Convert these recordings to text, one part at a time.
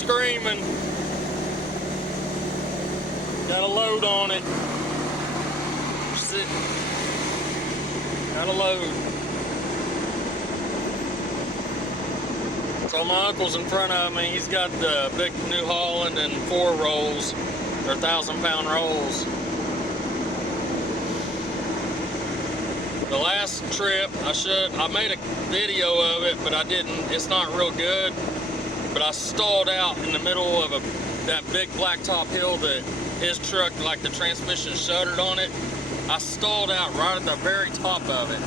screaming. Got a load on it. Got a load. So my uncle's in front of me. He's got the big New Holland and 4 rolls. They're 1,000-pound rolls. The last trip, I made a video of it, but I didn't. It's not real good. But I stalled out in the middle of that big blacktop hill that his truck, like the transmission shuddered on it. I stalled out right at the very top of it.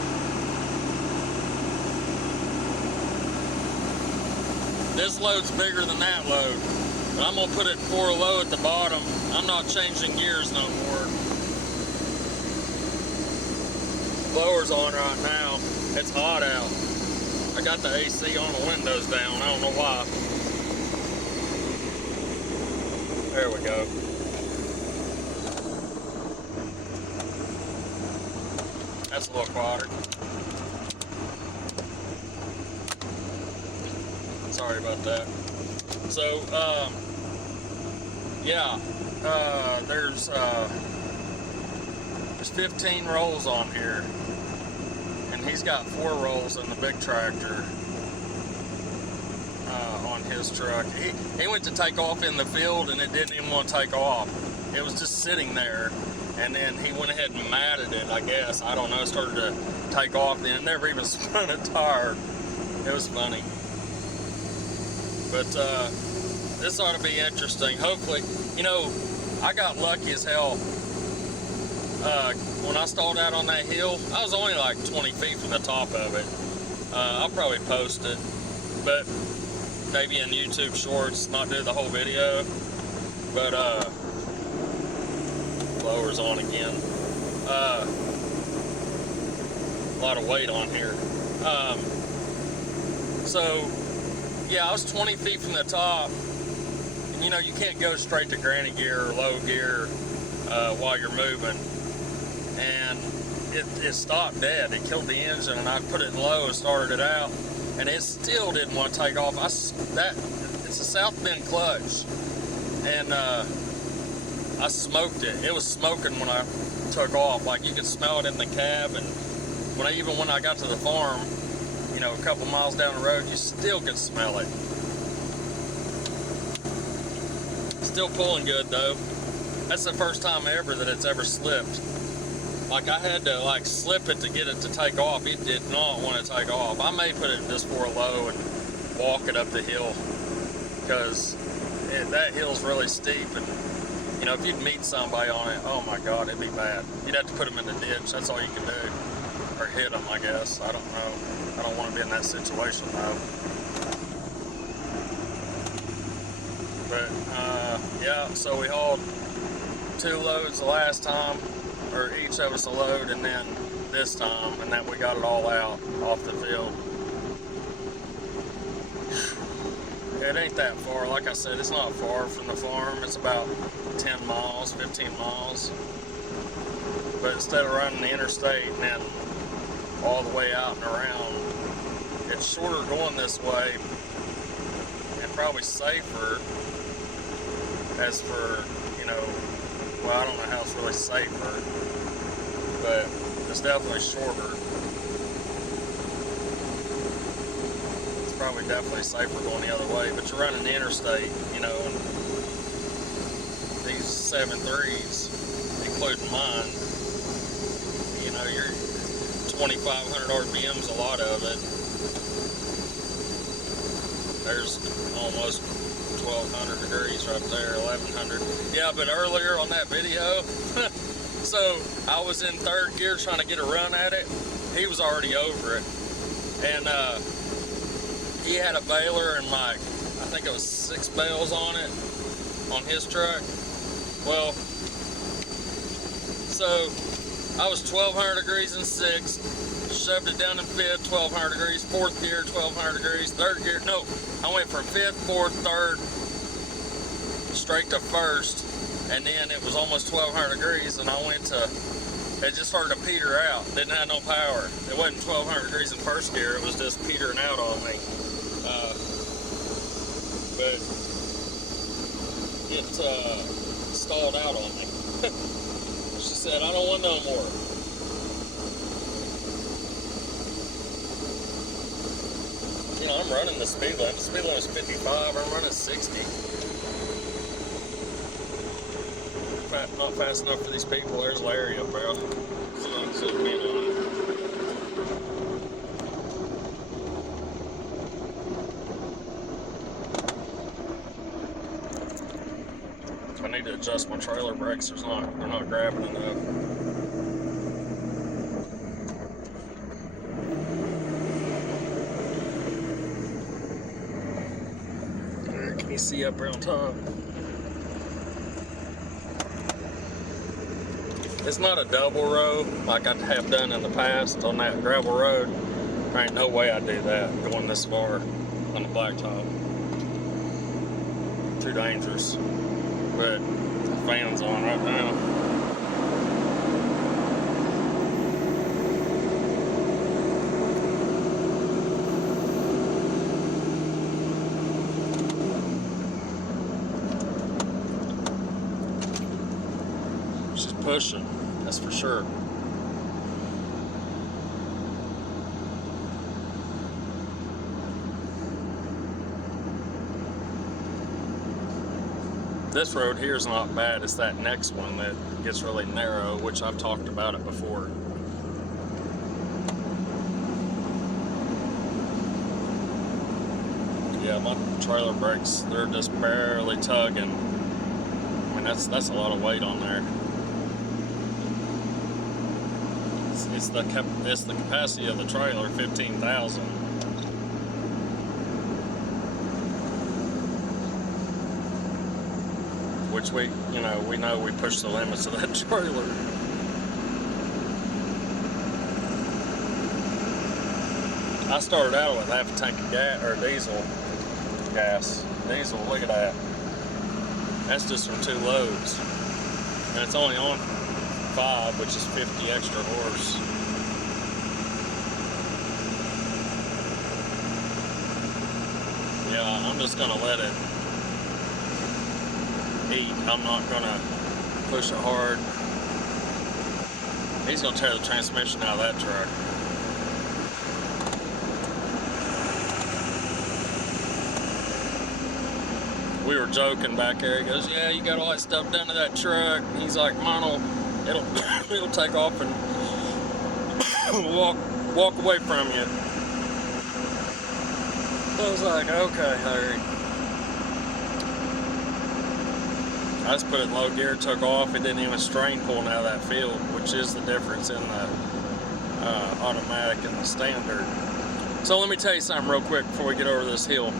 This load's bigger than that load. But I'm gonna put it 4 low at the bottom. I'm not changing gears no more. Blower's on right now. It's hot out. I got the AC on, the windows down. I don't know why. There we go. That's a little quieter. Sorry about that. So, yeah, there's 15 rolls on here, and he's got 4 rolls in the big tractor on his truck. He went to take off in the field, and it didn't even want to take off. It was just sitting there, and then he went ahead and matted it, I guess. I don't know, started to take off, then it never even spun a tire. It was funny. But this ought to be interesting. Hopefully, you know, I got lucky as hell. When I stalled out on that hill, I was only like 20 feet from the top of it. I'll probably post it, but maybe in YouTube Shorts, not do the whole video. But blower's on again. A lot of weight on here. So yeah, I was 20 feet from the top. And, you know, you can't go straight to granny gear or low gear while you're moving. And it stopped dead. It killed the engine, and I put it in low and started it out, and it still didn't want to take off. It's a South Bend clutch, and I smoked it. It was smoking when I took off. Like, you could smell it in the cab, and even when I got to the farm, you know, a couple miles down the road, you still could smell it. Still pulling good though. That's the first time ever that it's ever slipped. Like, I had to like slip it to get it to take off. It did not want to take off. I may put it this 4 low and walk it up the hill, because that hill's really steep, and you know, if you'd meet somebody on it, oh my God, it'd be bad. You'd have to put them in the ditch. That's all you can do, or hit them, I guess. I don't know. I don't want to be in that situation though. But yeah, so we hauled 2 loads the last time, or each of us a load, and then this time, and then we got it all out off the field. It ain't that far. Like I said, it's not far from the farm. It's about 10 miles, 15 miles. But instead of running the interstate and then all the way out and around, it's shorter going this way, and probably safer. As for, you know, well, I don't know how it's really safer, but it's definitely shorter. It's probably definitely safer going the other way, but you're running the interstate, you know, and these 7.3s, including mine, you know, you're 2,500 RPMs, a lot of it. There's almost 1,200 degrees right there, 1,100. Yeah, but earlier on that video, so I was in 3rd gear trying to get a run at it. He was already over it. And he had a baler and like, I think it was 6 bales on it, on his truck. Well, so I was 1,200 degrees in 6th, shoved it down in 5th, 1,200 degrees, 4th gear, 1,200 degrees, 3rd gear, no, I went from 5th, 4th, 3rd, straight to 1st, and then it was almost 1,200 degrees, and I went to, it just started to peter out, didn't have no power. It wasn't 1,200 degrees in 1st gear, it was just petering out on me. But it stalled out on me. She said, I don't want no more. You know, I'm running the speed limit. The speed limit is 55. I'm running 60. Not fast enough for these people. There's Larry up there. Zoom in on it. I need to adjust my trailer brakes. They're not grabbing enough. Can you see up there on top? It's not a double row like I have done in the past on that gravel road. There ain't no way I'd do that going this far on the blacktop. Too dangerous. But the fan's on right now. She's pushing, that's for sure. This road here is not bad. It's that next one that gets really narrow, which I've talked about it before. Yeah, my trailer brakes, they're just barely tugging. I mean, that's a lot of weight on there. It's the capacity of the trailer, 15,000. Which we know we push the limits of that trailer. I started out with half a tank of gas or diesel. Look at that. That's just from 2 loads, and it's only on 5, which is 50 extra horse. Yeah, I'm just gonna let it eat. I'm not gonna push it hard. He's gonna tear the transmission out of that truck. We were joking back there. He goes, "Yeah, you got all that stuff done to that truck." He's like, "Mine it'll take off and walk away from you." I was like, "Okay, Larry." I just put it in low gear, took off. It didn't even strain pulling out of that field, which is the difference in the automatic and the standard. So let me tell you something real quick before we get over this hill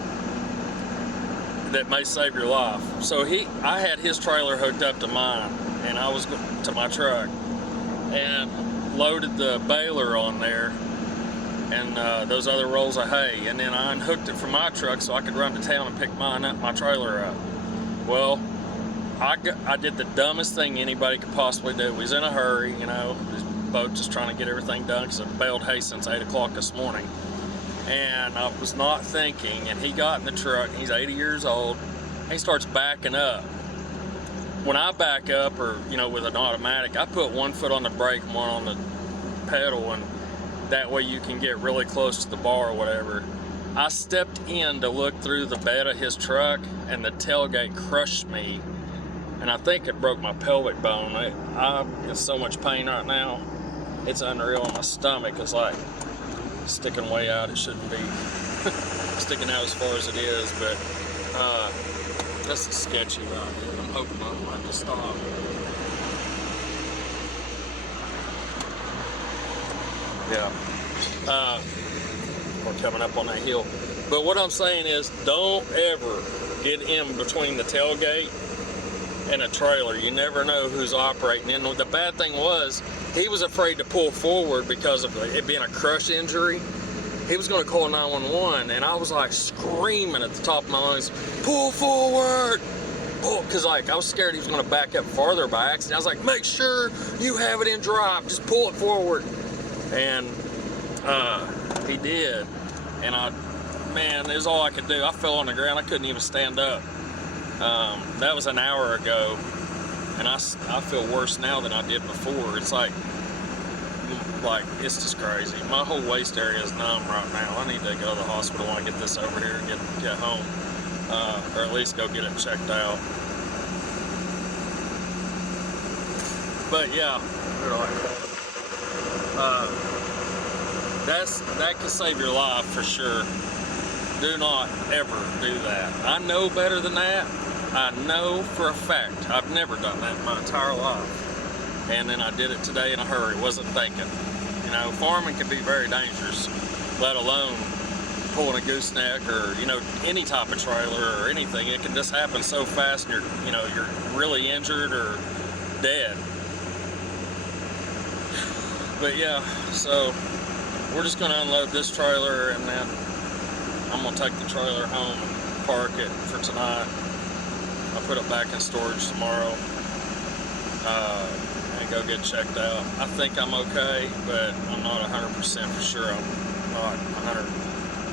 that may save your life. So I had his trailer hooked up to mine, and I was to my truck, and loaded the baler on there and those other rolls of hay, and then I unhooked it from my truck so I could run to town and pick my trailer up. Well, I did the dumbest thing anybody could possibly do. We was in a hurry, this boat just trying to get everything done because it baled hay since 8 o'clock this morning. And I was not thinking, and he got in the truck, and he's 80 years old, and he starts backing up. When I back up, or with an automatic, I put 1 foot on the brake and 1 on the pedal, and that way you can get really close to the bar or whatever. I stepped in to look through the bed of his truck, and the tailgate crushed me, and I think it broke my pelvic bone. I'm in so much pain right now. It's unreal. My stomach is like sticking way out. It shouldn't be sticking out as far as it is, but that's sketchy right here. I'm hoping I might have to stop. Yeah, we're coming up on that hill. But what I'm saying is, don't ever get in between the tailgate and a trailer. You never know who's operating. And the bad thing was, he was afraid to pull forward because of it being a crush injury. He was going to call 911, and I was like screaming at the top of my lungs, "Pull forward!" Because I was scared he was going to back up farther by accident. I was like, "Make sure you have it in drive. Just pull it forward." And he did. And man, it was all I could do. I fell on the ground. I couldn't even stand up. That was an hour ago, and I feel worse now than I did before. It's like it's just crazy. My whole waist area is numb right now. I need to go to the hospital when I get this over here and get home, or at least go get it checked out. But yeah, that can save your life for sure. Do not ever do that. I know better than that. I know for a fact. I've never done that in my entire life. And then I did it today in a hurry, wasn't thinking. You know, farming can be very dangerous, let alone pulling a gooseneck or, you know, any type of trailer or anything. It can just happen so fast and you're really injured or dead. But yeah, so we're just gonna unload this trailer and then I'm gonna take the trailer home and park it for tonight. I'll put it back in storage tomorrow and go get checked out. I think I'm okay, but I'm not 100% for sure. I'm not 100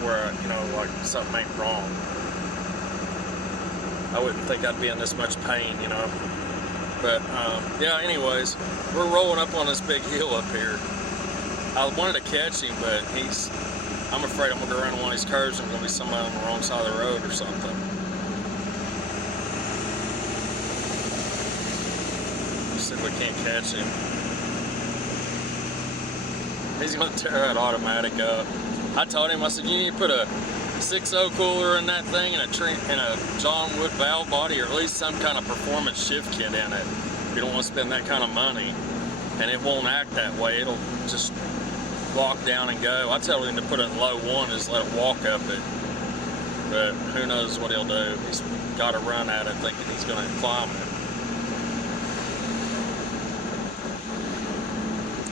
where, you know, like something ain't wrong. I wouldn't think I'd be in this much pain, you know. But yeah, anyways, we're rolling up on this big hill up here. I wanted to catch him, but I'm afraid I'm gonna go around one of these curves and there's gonna be somebody on the wrong side of the road or something. See if we can't catch him. He's gonna tear that automatic up. I told him, I said, you need to put a 6.0 cooler in that thing and a John Wood valve body, or at least some kind of performance shift kit in it. You don't want to spend that kind of money, and it won't act that way. It'll just walk down and go. I tell him to put it in low 1, just let it walk up it. But who knows what he'll do. He's got to run at it thinking he's going to climb it.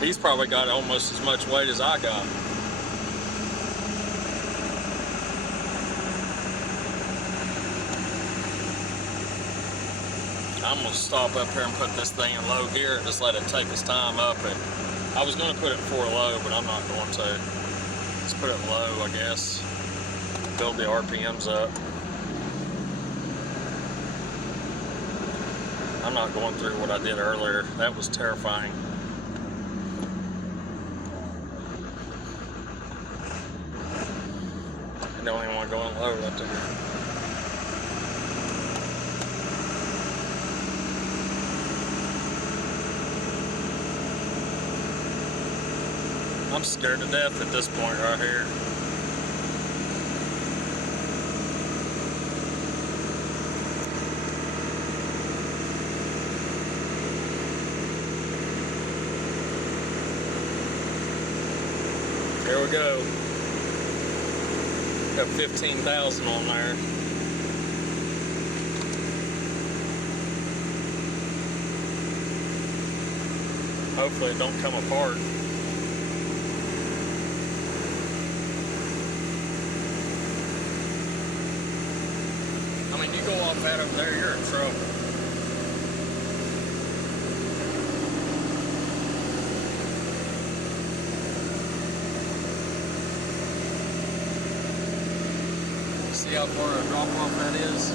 He's probably got almost as much weight as I got. I'm gonna stop up here and put this thing in low gear and just let it take its time up it. I was gonna put it in 4 low, but I'm not going to. Let's put it in low, I guess. Build the RPMs up. I'm not going through what I did earlier. That was terrifying. I don't even want to go in low right there. I'm scared to death at this point right here. Here we go. Got 15,000 on there. Hopefully it don't come apart. I mean, you go off that over there, you're in trouble. See how far a drop off that is?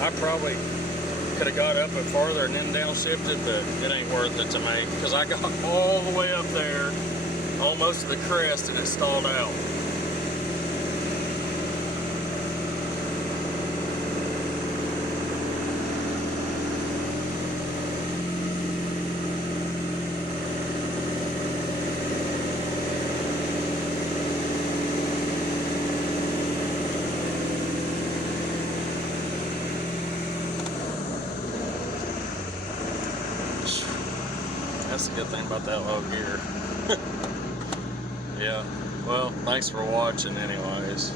I probably could have got up it farther and then downshifted, but it ain't worth it to me because I got all the way up there, almost to the crest, and it stalled out. That's the good thing about that low gear. Yeah, well, thanks for watching anyways.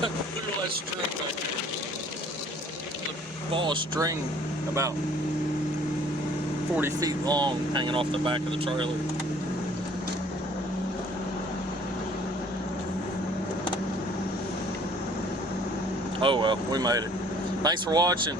Look at that string right there. The ball of string about 40 feet long hanging off the back of the trailer. Oh well, we made it. Thanks for watching.